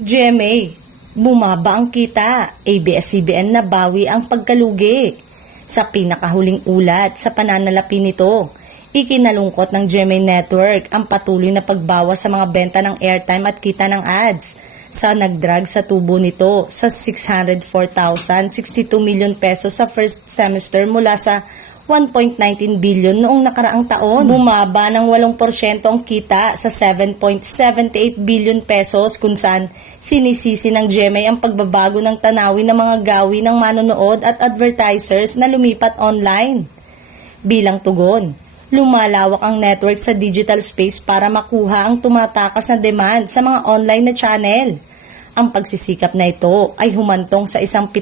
GMA, bumaba ang kita, ABS-CBN nabawi ang pagkalugi. Sa pinakahuling ulat sa pananalapi nito, ikinalungkot ng GMA Network ang patuloy na pagbawas sa mga benta ng airtime at kita ng ads sa nagdrag sa tubo nito sa 604,062 million pesos sa first semester mula sa 1.19 billion noong nakaraang taon. Bumaba ng 8% ang kita sa 7.78 billion pesos kung saan sinisisi ng GMA ang pagbabago ng tanawin ng mga gawi ng manonood at advertisers na lumipat online. Bilang tugon, lumalawak ang network sa digital space para makuha ang tumatakas na demand sa mga online na channel. Ang pagsisikap na ito ay humantong sa 17%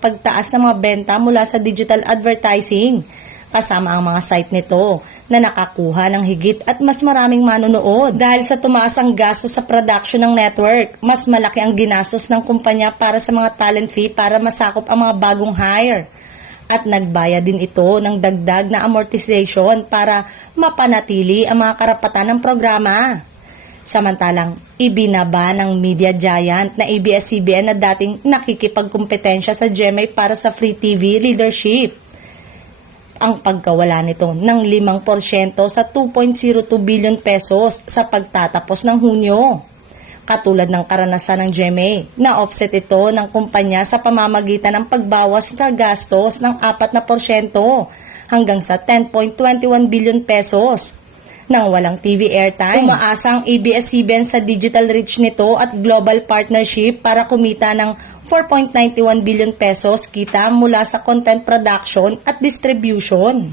pagtaas ng mga benta mula sa digital advertising, kasama ang mga site nito na nakakuha ng higit at mas maraming manonood. Dahil sa tumaas ang gastos sa production ng network, mas malaki ang ginastos ng kumpanya para sa mga talent fee para masakop ang mga bagong hire. At nagbayad din ito ng dagdag na amortization para mapanatili ang mga karapatan ng programa. Samantalang, ibinaba ng media giant na ABS-CBN na dating nakikipagkumpetensya sa GMA para sa free TV leadership. Ang pagkawala nito ng 5% sa 2.02 billion pesos sa pagtatapos ng Hunyo. Katulad ng karanasan ng GMA, na-offset ito ng kumpanya sa pamamagitan ng pagbawas na gastos ng 4% hanggang sa 10.21 billion pesos. Nang walang TV airtime, umaasa ang ABS-CBN sa digital reach nito at global partnership para kumita ng 4.91 billion pesos kita mula sa content production at distribution.